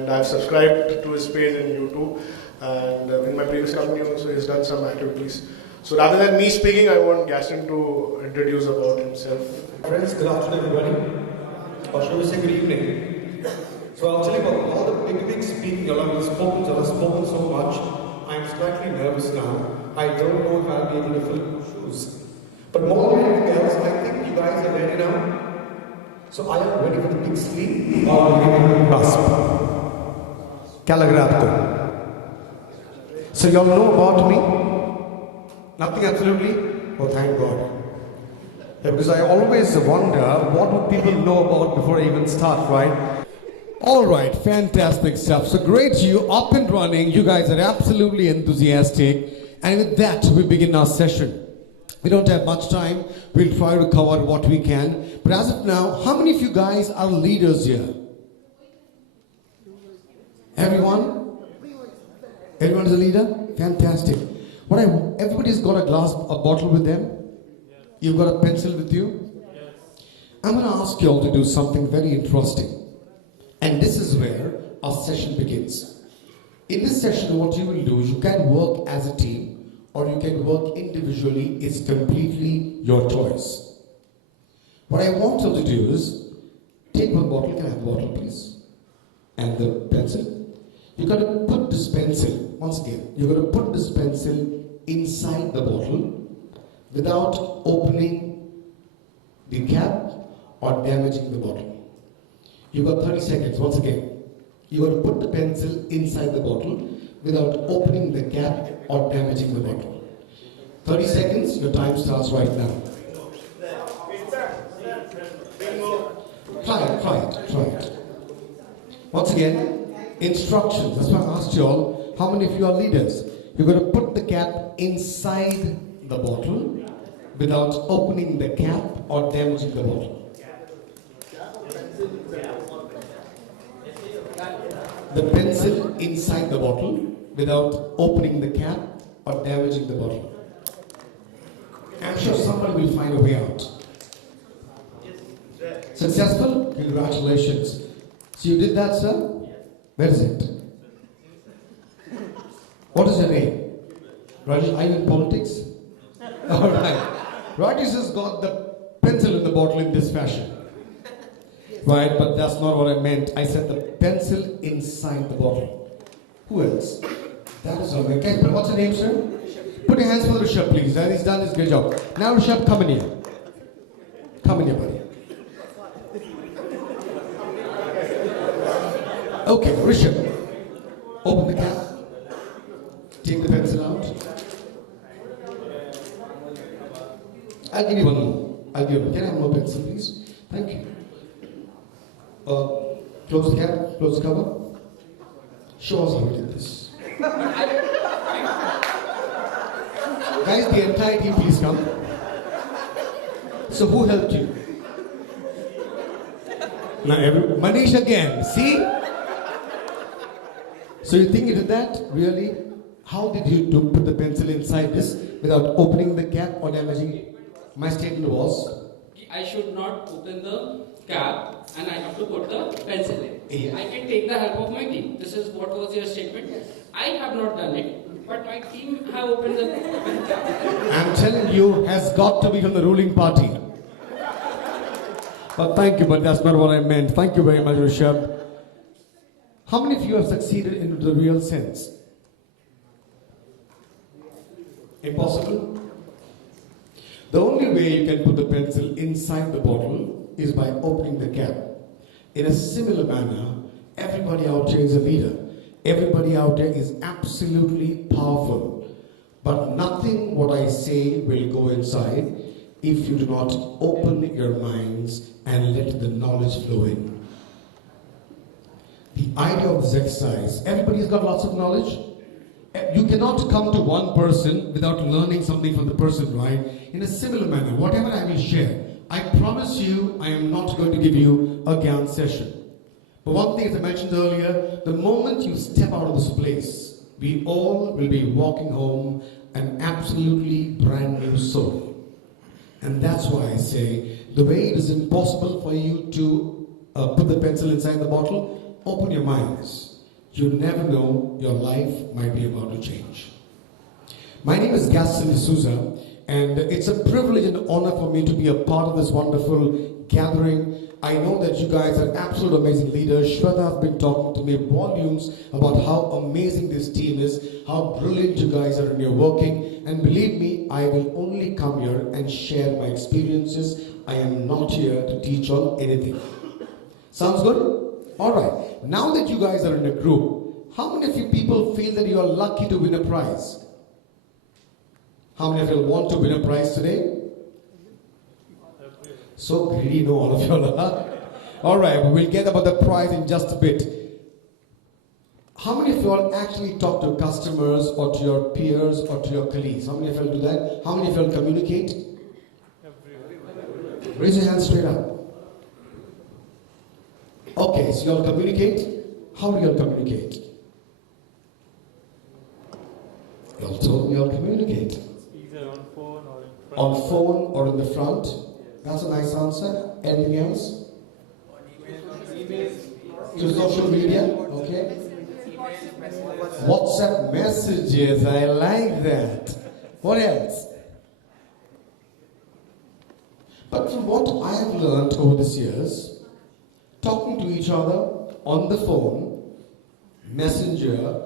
and I've subscribed to his page in YouTube, and in my previous company also he's done some activities. So rather than me speaking, I want Gaston to introduce about himself. Friends, good afternoon everybody. Or should we say good evening? So I'll tell you about all the big speaking. I've spoken so much. I'm slightly nervous now. I don't know if I'll be able to fill my shoes. But more than anything else, I think you guys are ready now. So are you ready for the big speak? Or grasp? Calagrapto. So y'all know about me? Nothing absolutely? Oh, thank God. Yeah, because I always wonder what would people know about before I even start, right? All right, fantastic stuff. So great, you up and running. You guys are absolutely enthusiastic. And with that, we begin our session. We don't have much time. We'll try to cover what we can. But as of now, how many of you guys are leaders here? Everyone? Everyone's a leader? Fantastic. Everybody's got a bottle with them? You've got a pencil with you? I'm going to ask you all to do something very interesting. And this is where our session begins. In this session, what you will do is you can work as a team or you can work individually. It's completely your choice. What I want you to do is take one bottle. Can I have the bottle, please? And the pencil. You've got to put this pencil, once again, you've got to put this pencil inside the bottle without opening the cap or damaging the bottle. You've got 30 seconds, once again. You've got to put the pencil inside the bottle without opening the cap or damaging the bottle. 30 seconds, your time starts right now. Try it. Once again, instructions. That's why I asked you all, how many of you are leaders? You're going to put the cap inside the bottle without opening the cap or damaging the bottle. The pencil inside the bottle without opening the cap or damaging the bottle. I'm sure somebody will find a way out. Successful? Congratulations. So you did that, sir? Where is it? What is your name? Rajesh, are you in politics? Alright. Rajesh has got the pencil in the bottle in this fashion. Right, but that's not what I meant. I said the pencil inside the bottle. Who else? That is all right. Okay, what's your name, sir? Put your hands for Rishabh, please. He's done his great job. Now, Rishabh, come in here. Come in here, buddy. Okay, Rishabh. Open the cap. Take the pencil out. I'll give you one more. Can I have more pencil, please? Thank you. Close the cap, close the cover. Show us how we did this. Guys, the entire team, please come. So who helped you? Now, Manish again, see? So you think you did that? Really? How did you put the pencil inside this without opening the cap or damaging it? My statement was, I should not open the cap and I have to put the pencil in. Yeah. I can take the help of my team. This is what was your statement. I have not done it, but my team have opened the cap. I'm telling you, has got to be from the ruling party. But thank you, but that's not what I meant. Thank you very much, Rishabh. How many of you have succeeded in the real sense? Impossible? The only way you can put the pencil inside the bottle is by opening the cap. In a similar manner, everybody out there is a leader. Everybody out there is absolutely powerful. But nothing what I say will go inside if you do not open your minds and let the knowledge flow in. The idea of this exercise, everybody's got lots of knowledge. You cannot come to one person without learning something from the person, right? In a similar manner, whatever I will share, I promise you I am not going to give you a Gyan session. But one thing, as I mentioned earlier, the moment you step out of this place, we all will be walking home an absolutely brand new soul. And that's why I say, the way it is impossible for you to put the pencil inside the bottle, open your minds. You never know, your life might be about to change. My name is Gaston D'Souza, and it's a privilege and honor for me to be a part of this wonderful gathering. I know that you guys are absolute amazing leaders. Shweta has been talking to me volumes about how amazing this team is, how brilliant you guys are in your working. And believe me, I will only come here and share my experiences. I am not here to teach on anything. Sounds good? Alright, now that you guys are in a group, how many of you people feel that you are lucky to win a prize? How many of you want to win a prize today? So greedy, no, all of you are. Alright, we'll get about the prize in just a bit. How many of you all actually talk to customers or to your peers or to your colleagues? How many of you all do that? How many of you all communicate? Raise your hand straight up. Okay, so you all communicate? How do you all communicate? You all told me you all communicate. Either on phone or in front. On phone or in the front? That's a nice answer. Anything else? To social media? Okay. WhatsApp messages. I like that. What else? But from what I have learned over these years, talking to each other on the phone, messenger,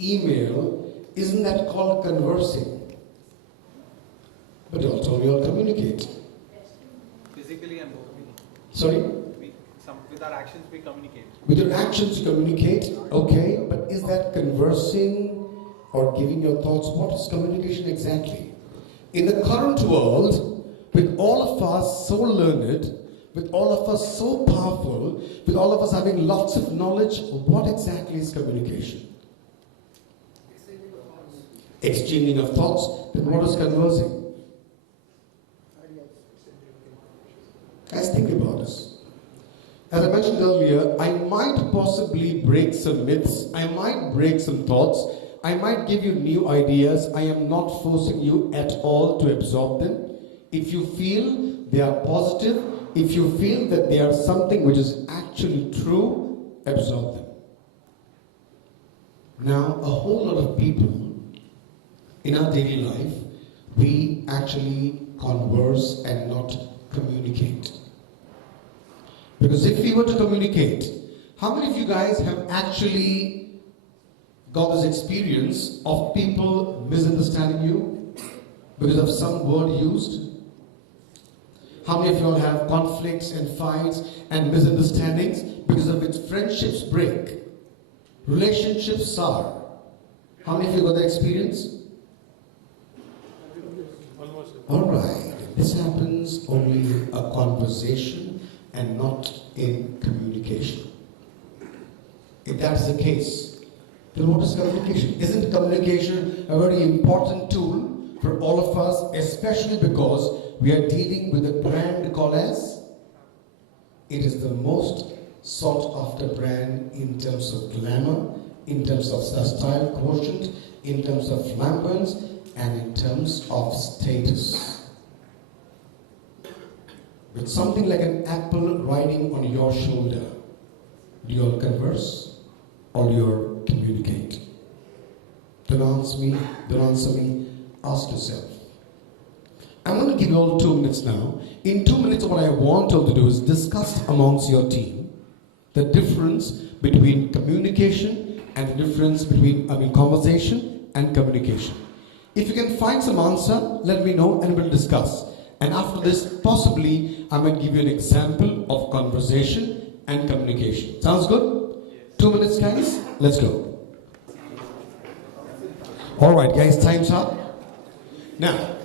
email, isn't that called conversing? But you all told me you all communicate. Physically and vocally. Sorry? With our actions we communicate. With your actions you communicate, okay, but is that conversing or giving your thoughts? What is communication exactly? In the current world, with all of us so learned, with all of us so powerful, with all of us having lots of knowledge, what exactly is communication? Exchanging of thoughts. Then what is conversing? Guys, think about this. As I mentioned earlier, I might possibly break some myths, I might break some thoughts, I might give you new ideas. I am not forcing you at all to absorb them. If you feel they are positive, if you feel that they are something which is actually true, absorb them. Now, a whole lot of people in our daily life, we actually converse and not communicate. Because if we were to communicate, how many of you guys have actually got this experience of people misunderstanding you because of some word used? How many of you all have conflicts and fights and misunderstandings because of which friendships break, relationships sour? How many of you got that experience? Almost. Alright, this happens only in a conversation and not in communication. If that's the case, then what is communication? Isn't communication a very important tool for all of us, especially because we are dealing with a brand called as? It is the most sought after brand in terms of glamour, in terms of style quotient, in terms of flamboyance, and in terms of status. With something like an apple riding on your shoulder, do you all converse or do you all communicate? Don't answer me, ask yourself. I'm going to give you all 2 minutes now. In 2 minutes, what I want you all to do is discuss amongst your team the difference between communication and the difference between conversation and communication. If you can find some answer, let me know and we'll discuss. And after this, possibly, I might give you an example of conversation and communication. Sounds good? 2 minutes, guys. Let's go. Alright, guys, time's up. Now,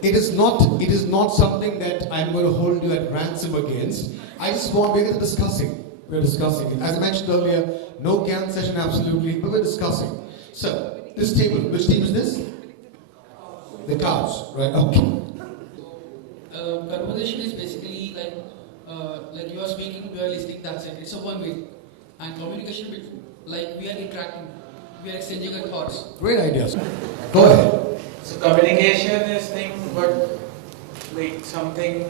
it is not something that I'm going to hold you at ransom against. We're discussing. We're discussing. As I mentioned earlier, no can session, absolutely, but we're discussing. So, this table, which table is this? The cows, right? Okay. Conversation is basically like you are speaking, we are listening, that's it. It's a one way. And communication, like we are interacting, we are exchanging our thoughts. Great ideas. Go ahead. So communication is thing, but like something,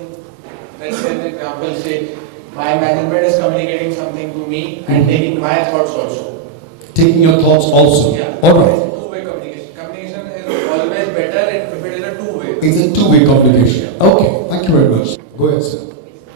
let's say an example, say my management is communicating something to me and taking my thoughts also. Taking your thoughts also. Yeah. Alright. Two-way communication. Communication is always better if it is a two-way. It's a two-way communication. Okay, thank you very much. Go ahead, sir.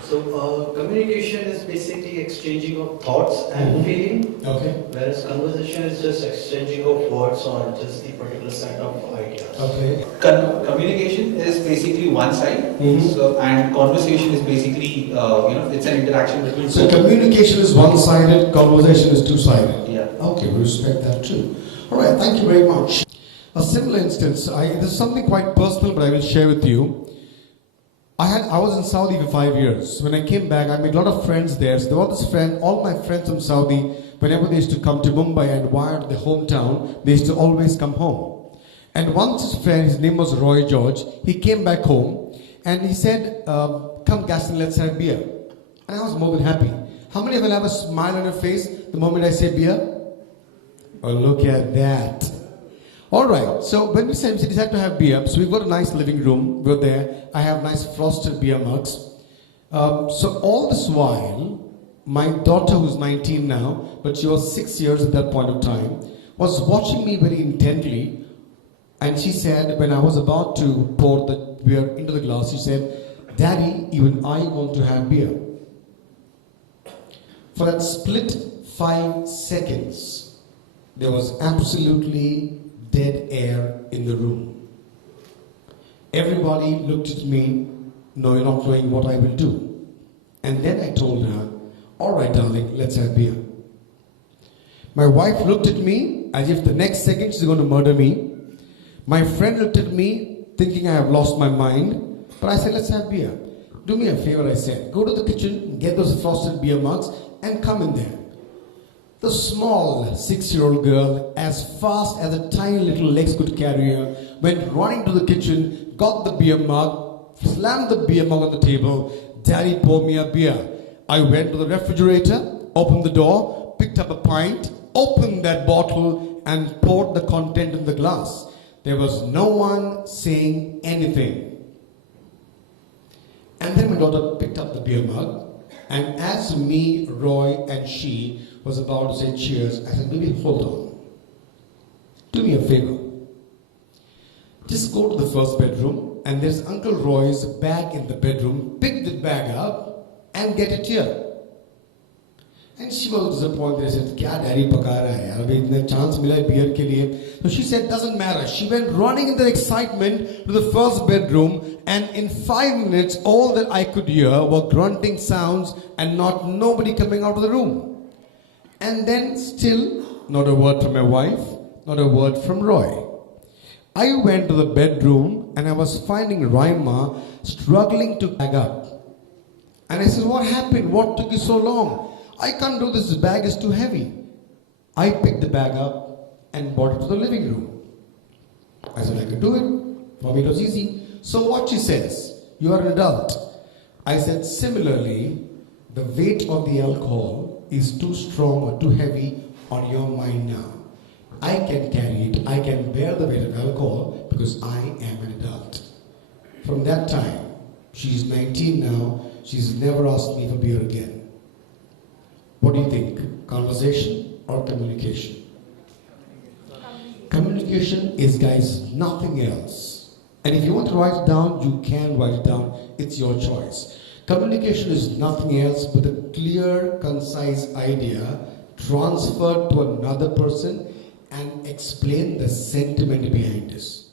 So, communication is basically exchanging of thoughts and feeling, Okay. whereas conversation is just exchanging of words on just the particular set of ideas. Okay. Communication is basically one side, so and conversation is basically it's an interaction between. So communication is one-sided, conversation is two-sided. Yeah. Okay, we respect that too. Alright, thank you very much. A similar instance, this is something quite personal, but I will share with you. I was in Saudi for 5 years. When I came back, I made a lot of friends there. So there was this friend, all my friends from Saudi, whenever they used to come to Mumbai and via their hometown, they used to always come home. And once his friend, his name was Roy George, he came back home and he said, come Gaston, let's have beer. And I was more than happy. How many of you will have a smile on your face the moment I say beer? Oh, look at that. Alright, so when we decided to have beer, so we've got a nice living room, we're there, I have nice frosted beer mugs. So all this while, my daughter who's 19 now, but she was 6 years at that point of time, was watching me very intently, and she said, when I was about to pour the beer into the glass, she said, Daddy, even I want to have beer. For that split 5 seconds, there was absolutely dead air in the room. Everybody looked at me, no, you're not knowing what I will do. And then I told her, all right, darling, let's have beer. My wife looked at me as if the next second she's going to murder me. My friend looked at me thinking I have lost my mind. But I said, let's have beer. Do me a favor, I said. Go to the kitchen, get those frosted beer mugs, and come in there. The small 6-year-old girl, as fast as her tiny little legs could carry her, went running to the kitchen, got the beer mug, slammed the beer mug on the table. Daddy, pour me a beer. I went to the refrigerator, opened the door, picked up a pint, opened that bottle, and poured the content in the glass. There was no one saying anything. And then my daughter picked up the beer mug, and as me, Roy, and she was about to say cheers, I said, baby, hold on. Do me a favor. Just go to the first bedroom, and there's Uncle Roy's bag in the bedroom. Pick the bag up and get it here. And she was disappointed. I said, kya daddy paka raha hai? Abhi itna chance mila hai beer ke liye. So she said, doesn't matter. She went running in the excitement to the first bedroom, and in 5 minutes, all that I could hear were grunting sounds and nobody coming out of the room. And then still, not a word from my wife, not a word from Roy. I went to the bedroom and I was finding Raima struggling to bag up. And I said, what happened? What took you so long? I can't do this bag is too heavy. I picked the bag up and brought it to the living room. I said, I could do it. For me it was easy. So what she says, you are an adult. I said, similarly, the weight of the alcohol is too strong or too heavy on your mind now. I can carry it. I can bear the weight of alcohol because I am an adult. From that time, she's 19 now, she's never asked me for beer again. What do you think? Conversation or communication? Communication is, guys, nothing else. And if you want to write it down, you can write it down. It's your choice. Communication is nothing else but a clear, concise idea transferred to another person and explain the sentiment behind this.